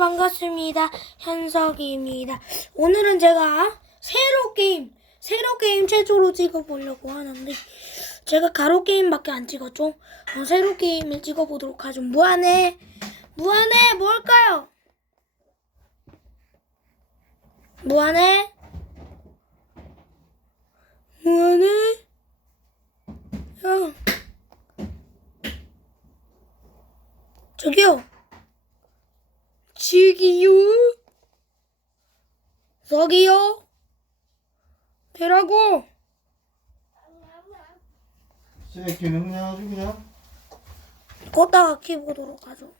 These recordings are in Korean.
반갑습니다. 현석이입니다. 오늘은 제가 새로 게임, 새로 게임 최초로 찍어보려고 하는데, 제가 가로 게임밖에 안 찍었죠? 어, 새로 게임을 찍어보도록 하죠. 무한해, 무한해, 뭘까요? 무한해? 무한해? 야. 저기요. 지기요? 저기요? 되라고? 새끼는 그냥 아주 그냥 껐다가 키보도록 하죠.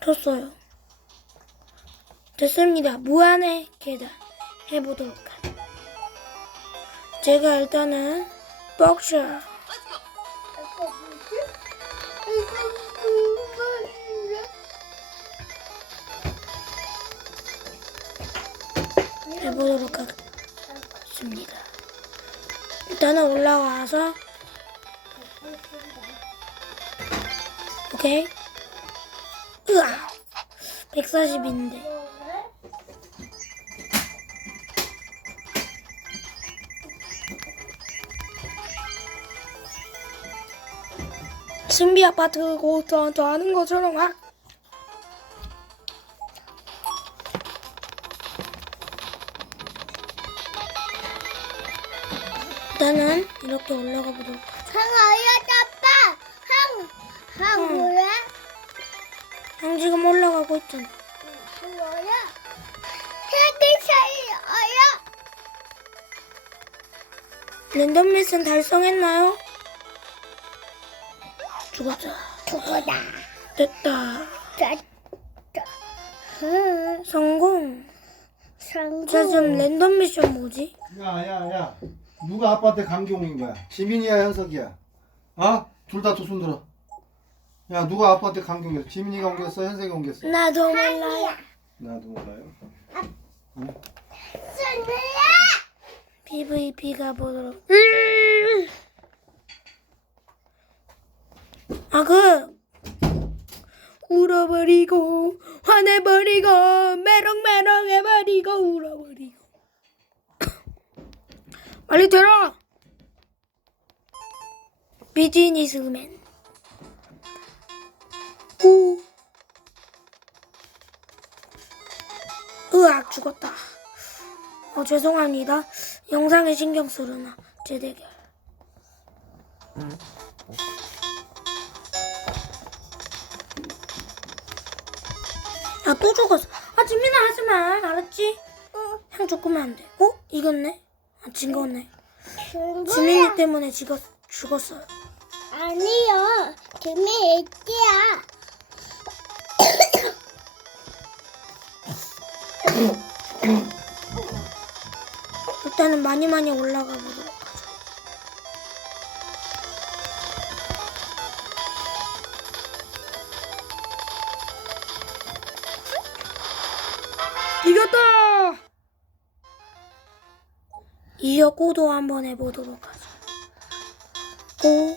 켰어요. 됐습니다. 무한의 계단 해보도록 하죠. 제가 일단은 벅셔 해보도록 하겠습니다. 일단은 올라와서 오케이? 으아! 140인데 신비 아파트 고저 저 하는 것처럼 막 일단은 이렇게 올라가 보도록 형 어여 아빠 형, 형 뭐야? 형 지금 올라가고 있잖아 형 뭐야? 헤드 차이 어여 랜덤 미션 달성했나요? 죽었어 그거다. 됐다. 응 성공. 성공. 자 지금 랜덤 미션 뭐지? 야 야 야. 누가 아빠한테 감기 옮긴 거야? 지민이야 현석이야? 어? 둘다 두 손 들어. 야 누가 아빠한테 감기 옮겼어? 지민이가 옮겼어? 현석이가 옮겼어? 나도 몰라요. 나도 몰라요. 순이야. PVP 가보도록. 음! 아그 울어버리고 화내버리고 메롱메롱 해버리고 울어버리고. 빨리 들어! 비즈니스맨. 오 으악 죽었다. 어 죄송합니다. 영상에 신경 쓰르나 재대결 야또 죽었어. 아 지민아 하지 마. 알았지? 형 조금만 안 돼. 어? 이겼네? 아 진 거네. 지민이 친구야 때문에 죽었, 죽었어요. 아니요. 김이 애기야. 일단은 많이 많이 올라가 보도록 이겼다! 이어 고도 한번 해보도록 하죠. 고.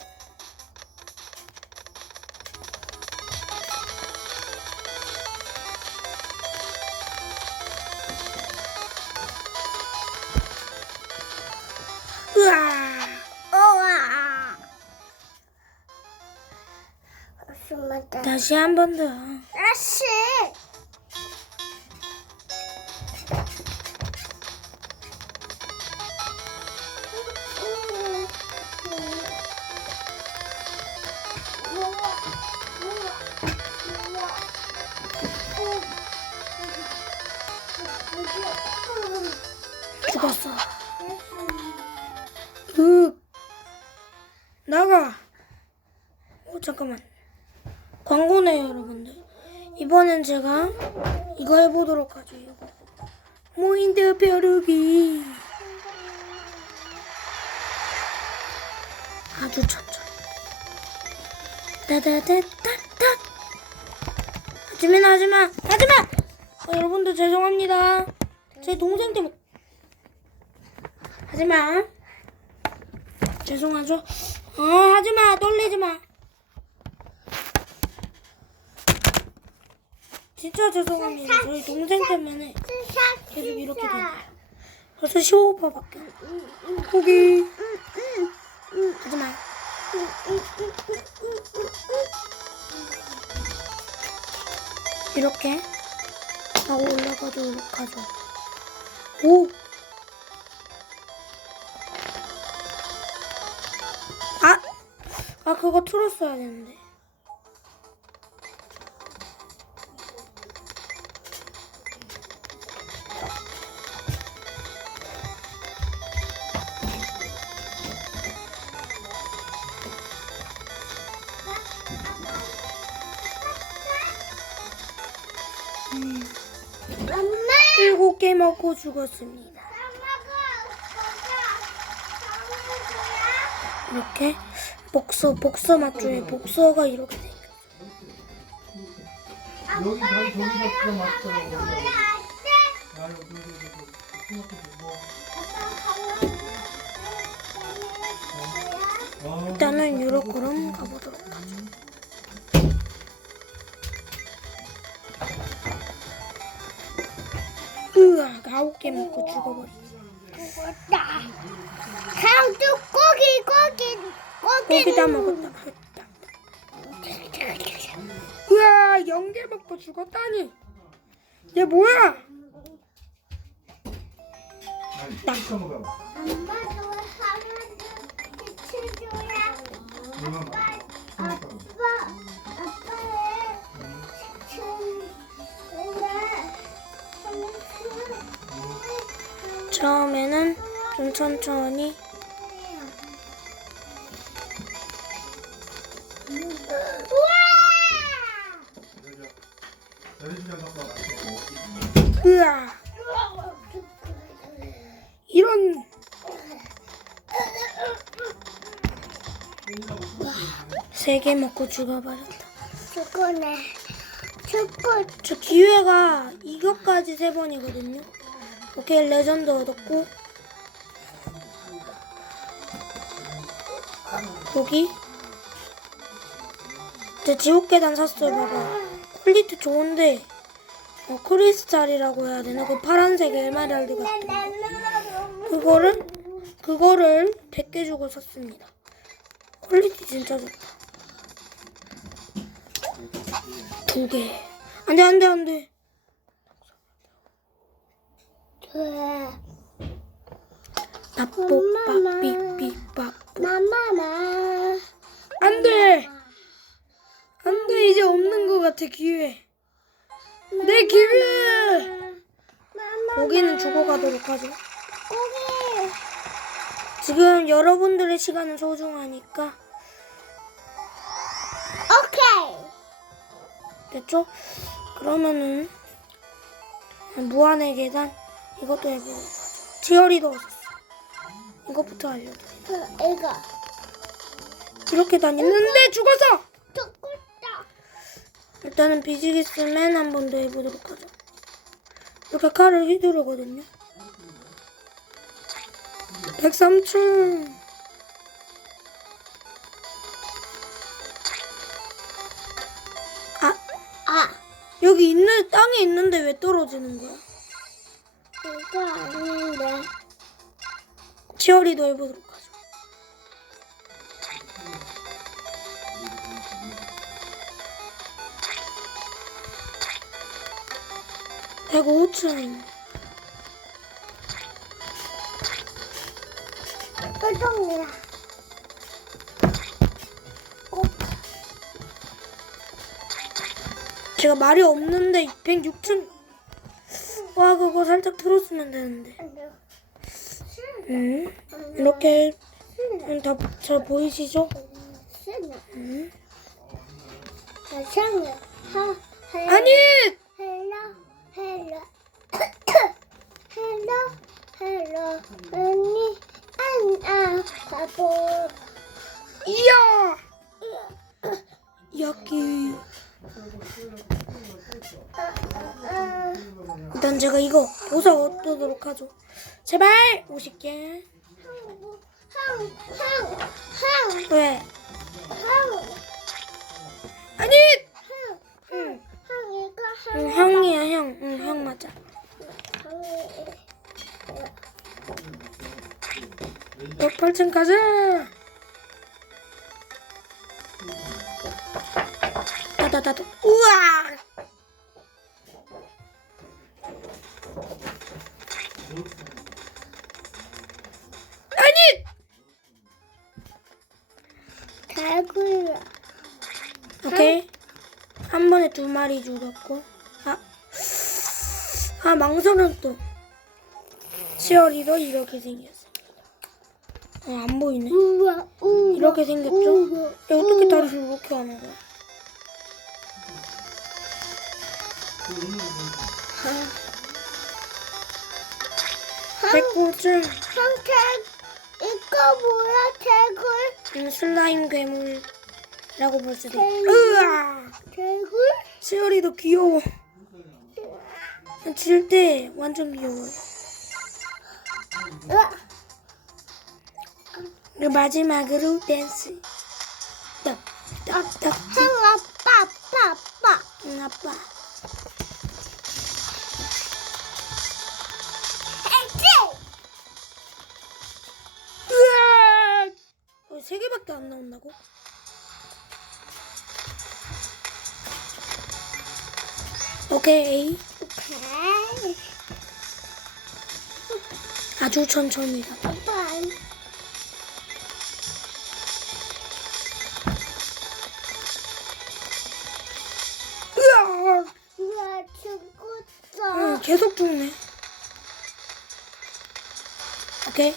으아 우와. 숨었다. 다시 한 번 더. 아씨 잠깐만. 광고네요 여러분들. 이번엔 제가 이거 해보도록 하죠. 이거. 무인드 벼르기. 아주 천천히. 따다다따따. 하지마 하지마 하지마. 어, 여러분들 죄송합니다. 제 동생 때문에. 하지마. 죄송하죠? 어, 하지마. 떨리지마. 진짜 죄송합니다. 저희 동생 때문에 계속 이렇게 되네요. 벌써 15%밖에 안 포기. 하지마. 이렇게 하고 올라가도록 하죠. 오! 아! 아, 그거 틀었어야 되는데. 먹고 죽었습니다. 이렇게 복서 복서 맞죠에 복서가 이렇게 돼. 여기. 어. 일단은 유로코럼 가보도록 하죠. 으아, 아홉 개 먹고 죽어버렸어. 강도 고기 고기 고기. 고기 다 먹었다. 으아, 연계 먹고 죽었다니. 얘 뭐야? 나. 엄마도 하나도 치줘야. 아빠? 아빠 처음에는 좀 천천히. 으아 이런 세 개 먹고 죽어버렸다. 축구네 축구 저 기회가 이것까지 세 번이거든요. 오케이 레전드 얻었고 여기 제 지옥 계단 샀어요. 봐봐 퀄리티 좋은데 어, 크리스탈이라고 해야 되나? 그 파란색 에메랄드 같은 거. 그거를 그거를 100개 주고 샀습니다. 퀄리티 진짜 좋다. 두 개. 안돼 안돼 안돼. 돼 나뽀빠 삐삐빠. 마마마 안돼. 안돼 이제 없는 것 같아 기회. 내 기회. 고기는 죽어가도록 하죠. 고기 지금 여러분들의 시간은 소중하니까 오케이 됐죠? 그러면은 무한의 계단 이것도 해보고. 치어리도 얻었어. 이것부터 알려드려. 그 이거 이렇게 다니는데 죽어서 죽었다 일단은 비즈기스맨 한 번 더 해보도록 하죠. 이렇게 칼을 휘두르거든요. 103층. 아, 아 여기 있는, 땅에 있는데 왜 떨어지는 거야? 이거 아닌데 치어리도 해보도록 하죠. 백오 5층. 꿀통이야 제가 말이 없는데 106층. 와, 그거 살짝 틀었으면 되는데. 음, 이렇게 음, 다 잘 보이시죠? 음. 아니! 헬로 헬로 헬로 헬로 언니 안아 바보 이야! 여기. 일단 제가 이거 보석 얻도록 하죠. 제발 50개. 왜? 아니. 응. 형이야 형. 응, 형 맞아. 덕팔층 가자. 오케이. 한 번에 두 마리 죽였고. 아. 아, 망설였어. 치어리더 이렇게 생겼어. 어, 안 보이네. 우와, 우와. 이렇게 생겼죠? 우와, 야, 어떻게 다리를 이렇게 하는 거야? 백구증 한개 이거 뭐야 개굴? 음, 슬라임 괴물이 라고 볼 수도 있고. 으아! 개굴? 치어리더 귀여워. 질 때 완전 귀여워요. 으아. 그리고 마지막으로 댄스. 떡, 떡, 떡. 형 아빠 아빠 아빠. 응, 아빠. 어, 세 개밖에 안 나온다고? 오케이. 오케이. 아주 천천히다. 아빠. 으악! 우와 죽었어. 응, 계속 죽네. 오케이.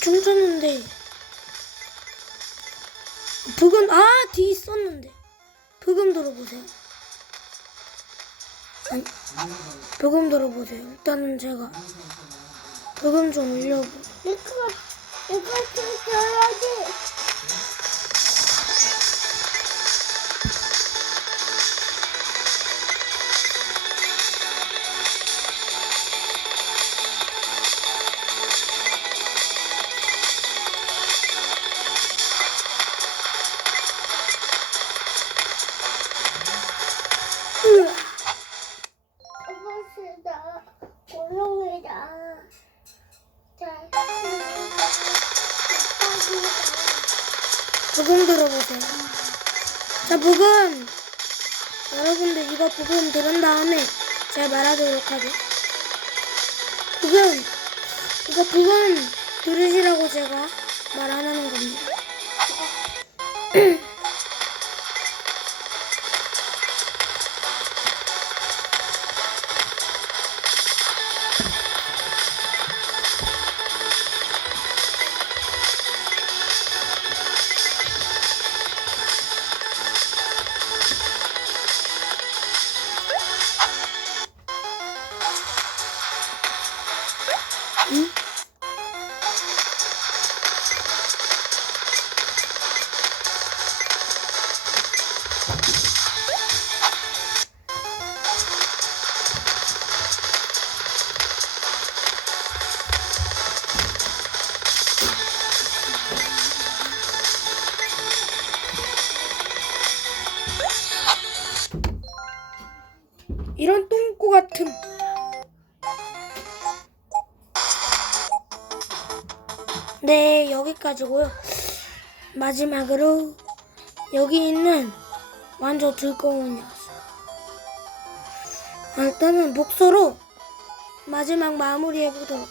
춤추는데. 부금, 아, 뒤 있었는데. 부금 들어보세요. 부금 들어보세요. 일단은 제가 부금 좀 올려보. 이거 이거 좀 줘야지. 제가 말하도록 하죠. 부금! 이거 부금 들으시라고 제가 말 안 하는 겁니다. 네, 여기까지고요. 마지막으로 여기 있는 완전 즐거운 녀석. 아, 일단은 목소로 마지막 마무리 해 보도록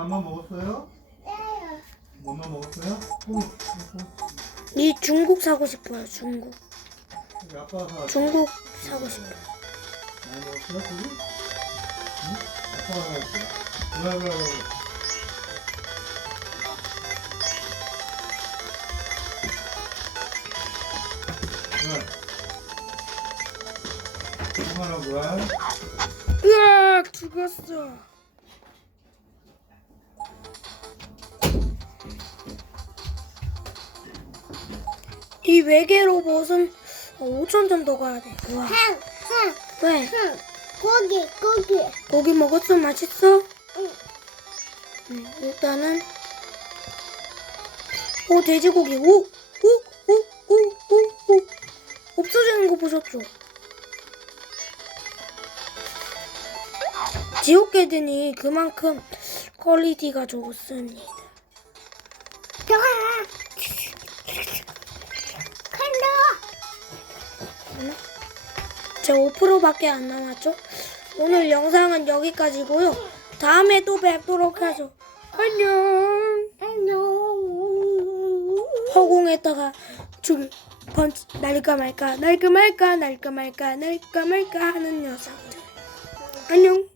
밥만 먹었어요? 네. 뭐만 먹었어요? 어, 어, 이 중국 사고 싶어요. 중국. 아빠가 사. 중국 사고 싶어요. 많이 먹었어요? 응? 아빠가 사왔어. 왜, 왜, 왜? 왜? 얼마나 뭐야? 으악 죽었어. 이 외계 로봇은 5천 점 더 가야 돼. 와. 흥, 흥, 왜? 흥. 고기 고기 고기 먹었어? 맛있어? 응. 음, 일단은 오 돼지고기 오 오 오 오 오 오 없어지는 거 보셨죠? 지옥개들이 그만큼 퀄리티가 좋습니다. 제 5%밖에 안 남았죠? 오늘 영상은 여기까지고요. 다음에 또 뵙도록 하죠. 안녕. 안녕 허공에다가 죽 펀치 날까 말까 날까 말까 날까 말까 날까 말까 하는 녀석들. 안녕.